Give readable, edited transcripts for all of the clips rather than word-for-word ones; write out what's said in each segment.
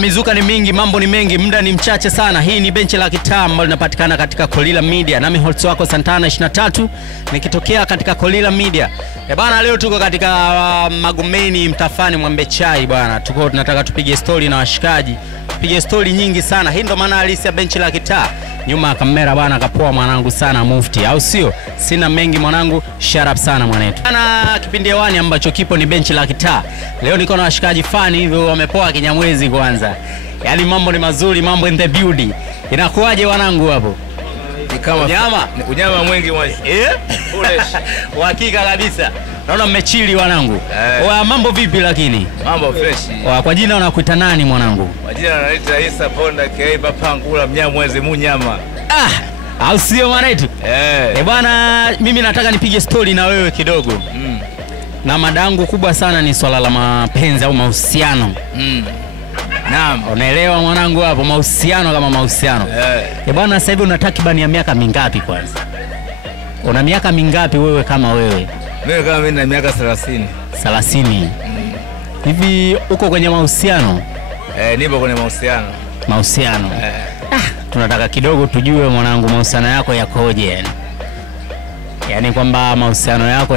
mizuka ni mingi, mambo ni mengi, muda ni mchache sana. Hii ni benchi la kitaa ambalo linapatikana katika Kolila Media. Nami host wako Santana 23 nikitokea katika Kolila Media. Bana, leo tuko katika Magomeni Mtafani Mwembe Chai bwana. Tunataka tupige story na washikaji. Tupige story nyingi sana. Hii ndo maana halisi ya benchi la kitaa. Nyuma ya kamera bwana kapoa mwanangu sana Mufti, au sio? Sina mengi mwanangu, shut up sana mwanetu. Bana, kipindi hewani ambacho kipo ni benchi la kitaa. Leo niko na washikaji fani hivyo wamepoa kinyamwezi kwanza. Yaani mambo ni mazuri, mambo in the building. Inakuaje wanangu hapo? Ni kama unyama mwingi mwazi. Hakika kabisa. Naona mmechili wanangu. Mambo vipi lakini? Mambo fresh. Kwa jina unakuita nani mwanangu? Kwa jina anaitwa Isa Ponda K Bapangula Mnyamwezi Munyama. Au sio mwanetu? Bwana, mimi nataka nipige story na wewe kidogo. Na madangu kubwa sana ni swala la mapenzi au mahusiano. Naam. Unaelewa mwanangu hapo, mahusiano kama mahusiano. Bwana, sasa hivi una takriban miaka mingapi kwanza? Una miaka mingapi wewe kama wewe? Mimi kama mimi na miaka 30. 30. Hivi uko kwenye mahusiano? Nipo kwenye mahusiano. Mahusiano. Tunataka kidogo tujue mwanangu mahusiano yako yakoje yani. Yaani kwamba mahusiano yako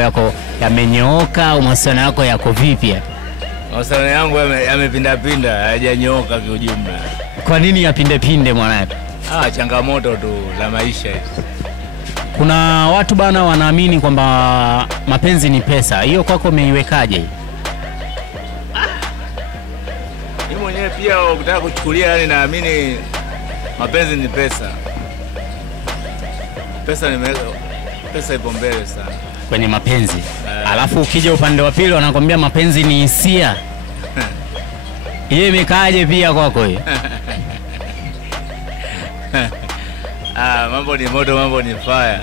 yamenyooka au mahusiano yako yako vipi? Mahusiano yangu yamepinda hayajanyooka kiujumla. Kwa nini yapinde mwanangu? Changamoto tu za maisha hizi. Kuna watu bana wanaamini kwamba mapenzi ni pesa. Hiyo kwako umeiwekaje? Mimi mwenyewe pia ukitaka kuchukulia yani naamini mapenzi ni pesa. Pesa ipo mbele sana kwenye mapenzi. Alafu ukija upande wa pili wanakuambia mapenzi ni hisia. Yeye imekaaje pia kwako hiyo? Mambo ni moto, mambo ni fire.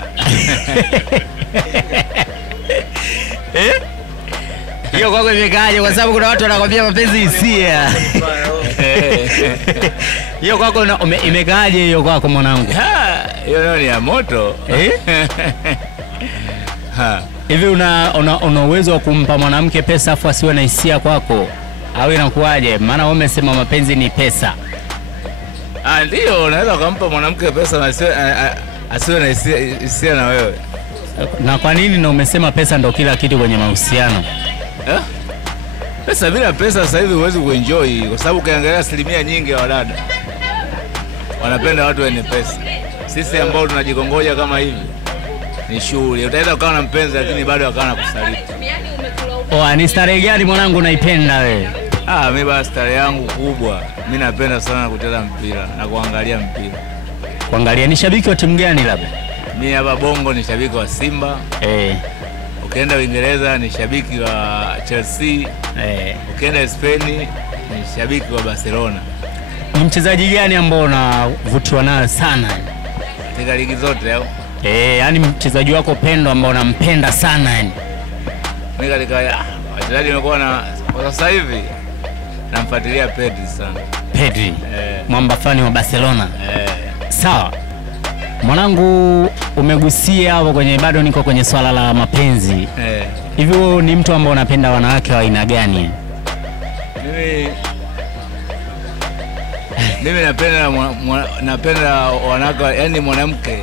Hiyo kwako imekaaje? Kwa sababu kuna watu wanakuambia mapenzi hisia. Hiyo kwako imekaaje hiyo kwako mwanangu? Hiyo ni ya moto. Hivi una uwezo wa kumpa mwanamke pesa afu asiwe na hisia kwako? Au inakuaje? Maana wewe umesema mapenzi ni pesa. Ndio, unaweza kumpa mwanamke pesa na asiwe na hisia na wewe. Na kwa nini na umesema pesa ndo kila kitu kwenye mahusiano? Pesa bila pesa sasa hivi huwezi kuenjoy, kwa sababu ukiangalia asilimia nyingi ya wadada wanapenda watu wenye pesa. Sisi ambao tunajikongoja kama hivi ni shughuli. Utaweza ukawa na mpenzi lakini bado akawa na kusaliti. Ni starehe gani mwanangu unaipenda wewe? Mimi basi starehe yangu kubwa, mimi napenda sana kucheza mpira na kuangalia mpira. Kuangalia, ni shabiki wa timu gani labda? Mimi hapa Bongo ni shabiki wa Simba. Ukienda Uingereza ni shabiki wa Chelsea. Ukienda Spain ni shabiki wa Barcelona. Ni mchezaji gani ambao unavutiwa naye sana katika ligi zote au? Yani mchezaji wako pendwa ambao unampenda sana yani. Mimi katika wachezaji nimekuwa na kwa sasa hivi namfuatilia Pedri sana. Pedri. Mwamba fani wa Barcelona. Sawa. Mwanangu, umegusia hapo kwenye bado niko kwenye swala la mapenzi. Hivi wewe ni mtu ambaye unapenda wanawake wa aina gani? Mimi napenda wanawake, yani mwanamke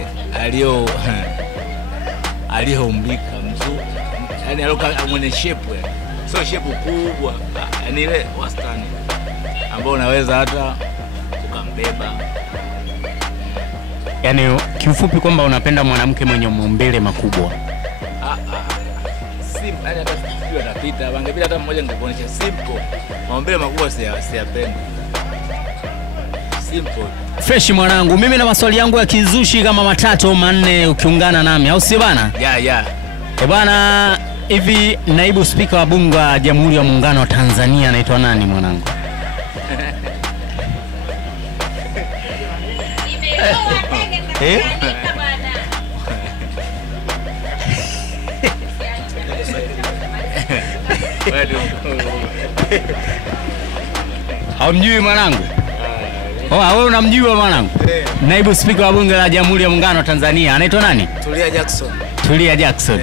aliyoumbika mzuri. Yani mwenye shape, sio shape kubwa, yani ile wastani ambao unaweza hata ukambeba. Yani kiufupi kwamba unapenda mwanamke mwenye maumbile makubwa. Simple, hata sio atapita, wangepita hata mmoja ningekuonyesha simple. Maumbile makubwa siyapendi. Simple. Fresh mwanangu, mimi na maswali yangu ya kizushi kama matatu manne ukiungana nami, au si bana? Bwana, hivi naibu spika wa bunge wa Jamhuri ya Muungano wa Tanzania anaitwa nani mwanangu? Haumjui mwanangu? Wewe unamjua mwanangu? Naibu spika wa bunge la Jamhuri ya Muungano wa Tanzania anaitwa nani? Tulia Jackson.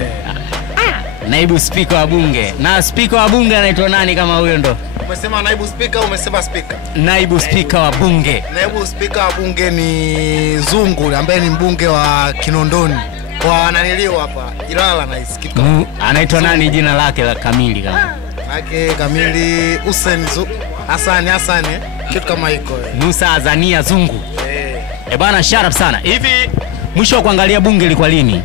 Naibu spika wa bunge. Na spika wa bunge anaitwa nani kama huyo ndo? Umesema naibu speaker, umesema speaker. Naibu speaker wa bunge. Naibu speaker wa bunge ni Zungu ambaye ni mbunge wa Kinondoni. Kwa naniliwa hapa Ilala na isikika. Anaitwa nani jina lake la kamili kama? Lake kamili Hussein Hassan kitu kama hiko. Musa Azania Zungu. Bana sharp sana. Hivi mwisho wa kuangalia bunge ilikuwa lini?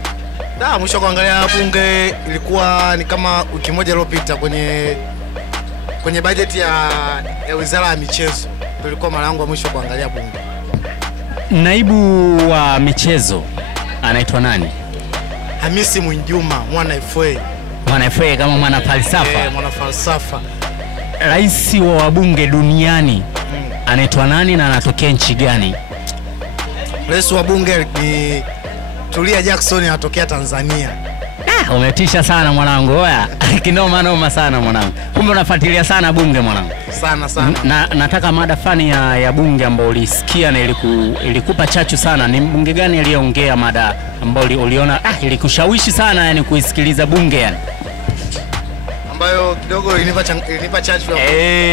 Mwisho wa kuangalia bunge ilikuwa ni kama wiki moja iliyopita kwenye budget ya Wizara ya Michezo. Tulikuwa mara yangu mwisho kuangalia bunge. Naibu wa michezo anaitwa nani? Hamisi Mwinjuma, mwana FA. Mwana FA kama mwana falsafa. Mwana falsafa. Rais wa wabunge duniani anaitwa nani na anatokea nchi gani? Rais wa bunge ni Tulia Jackson, anatokea Tanzania. Umetisha sana mwanangu. Oya, kinoma sana mwanangu. Kumbe unafuatilia sana bunge mwanangu. Sana. Nataka mada fani ya bunge ambayo ulisikia na ilikupa chachu sana. Ni bunge gani aliyeongea mada ambayo uliona ilikushawishi sana yani kuisikiliza bunge yani? Ambayo kidogo ilinipa chachu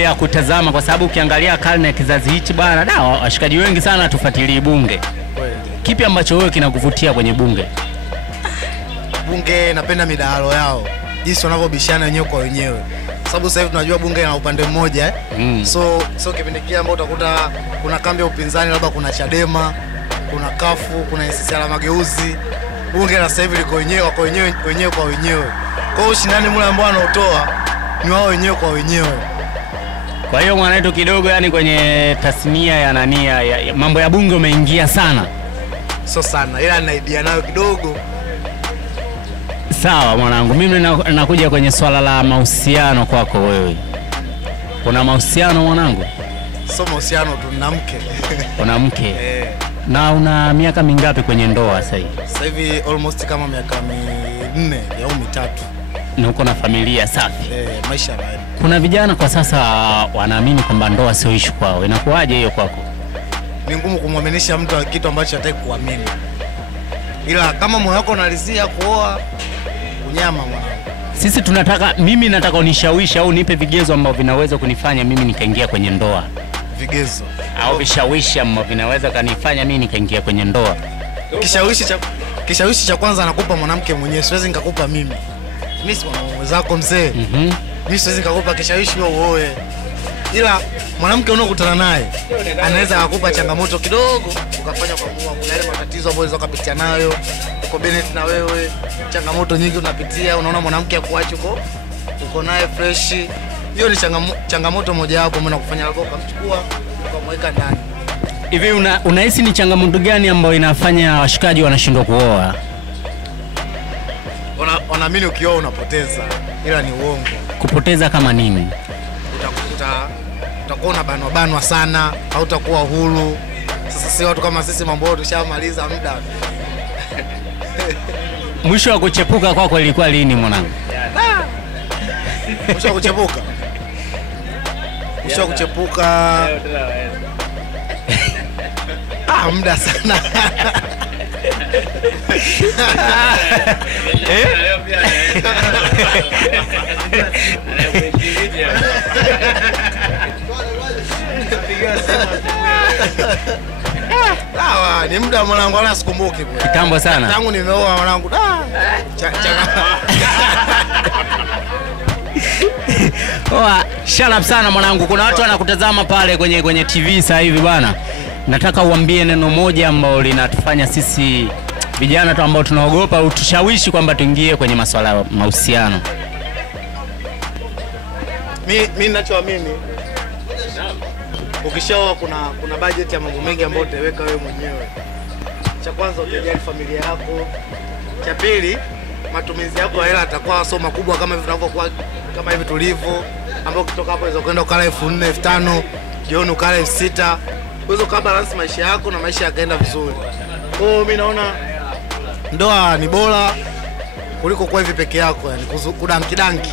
ya kutazama, kwa sababu ukiangalia karne ya kizazi hichi bana, washikaji wengi sana tufuatilie bunge. Kipi ambacho wewe kinakuvutia kwenye bunge? Bunge napenda midahalo yao, jinsi wanavyobishana wenyewe kwa wenyewe. Sababu sasa hivi tunajua bunge na upande mmoja so kipindi kile ambao utakuta kuna kambi ya upinzani, labda kuna Chadema, kuna Kafu, kuna NCCR Mageuzi. Bunge sasa hivi liko wenyewe kwa wenyewe. Kwa hiyo ushindani mule ambao wanaotoa ni wao wenyewe kwa wenyewe. Kwa hiyo mwanetu kidogo yani kwenye tasnia ya nania ya mambo ya bunge umeingia sana. So sana, ila na idea nayo kidogo. Sawa mwanangu, mimi nakuja kwenye swala la mahusiano kwako wewe. Kuna mahusiano mwanangu? So mahusiano tu na mke. Una mke? Na una miaka mingapi kwenye ndoa sasa hivi? Sasa hivi almost kama miaka 4 au 3. Na uko na familia safi? Maisha yanaenda. Kuna vijana kwa sasa wanaamini kwamba ndoa sio issue kwao. Inakuaje hiyo kwako? Ni ngumu kumwaminisha mtu kitu ambacho hataki kuamini. Ila kama moyo wako unalizia kuoa, unyama mwanangu. Mimi nataka unishawishi au nipe vigezo ambavyo vinaweza kunifanya mimi nikaingia kwenye ndoa. Vigezo au vishawishi ambavyo vinaweza kanifanya mimi nikaingia kwenye ndoa. Kishawishi cha kwanza anakupa mwanamke mwenyewe, siwezi nikakupa mimi. Mimi si mwanaume zako mzee. Mimi siwezi nikakupa kishawishi wewe uoe. Ila mwanamke unaokutana naye anaweza akupa changamoto kidogo, ukafanya kwa muua. Kuna yale matatizo ambayo unaweza kupitia nayo, uko Bennett na wewe, changamoto nyingi unapitia, unaona mwanamke akuache uko naye fresh. Hiyo ni changamoto moja wapo mwana kufanya labda ukamchukua ukamweka ndani. Hivi unahisi ni changamoto gani ambayo inafanya washikaji wanashindwa kuoa? Wanaamini ukioa unapoteza, ila ni uongo. Kupoteza kama nini? Utakuwa banwa sana, hautakuwa huru. Sasa si watu kama sisi mambo tushamaliza muda. Mwisho wa kuchepuka kwako ilikuwa lini mwanangu? Mwisho wa kuchepuka? Mwisho wa kuchepuka muda sana. Ni muda mwanangu, wala sikumbuki bwana. Kitambo sana. Tangu nimeoa mwanangu. Shut up sana mwanangu. Kuna watu wanakutazama pale kwenye TV sasa hivi bwana. Nataka uambie neno moja ambalo linatufanya sisi vijana tu ambao tunaogopa utushawishi kwamba tuingie kwenye masuala ya mahusiano. Mimi ninachoamini, ukishaoa kuna budget ya mambo mengi ambayo utaweka wewe mwenyewe. Cha kwanza utajali familia yako. Cha pili, matumizi yako ya hela atakuwa sio makubwa kama hivi tunavyokuwa kama hivi tulivyo, ambao kutoka hapo unaweza kwenda ukala 4,000 5,000, jioni ukala 6,000. Uwezo kubalance maisha yako na maisha yakaenda vizuri. Kwa hiyo mimi naona ndoa ni bora kuliko kwa hivi peke yako, yani kudanki.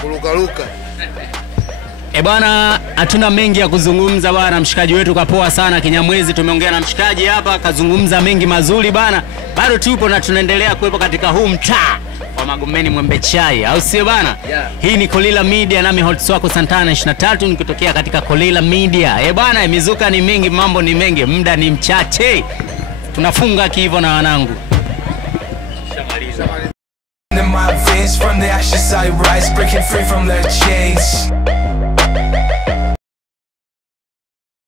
Kuruka. Bwana, hatuna mengi ya kuzungumza bwana, mshikaji wetu kapoa sana Kinyamwezi. Tumeongea na mshikaji hapa, kazungumza mengi mazuri bana. Bado tupo na tunaendelea kuwepo katika huu mtaa wa Magomeni Mwembe Chai, au sio bana? Yeah. Hii ni Kolila Media, nami host wako Santana 23 nikitokea katika Kolila Media. Bana, mizuka ni mingi, mambo ni mengi, muda ni mchache. Tunafunga hivyo na wanangu. In my veins, from the ashes I rise, breaking free from their chains.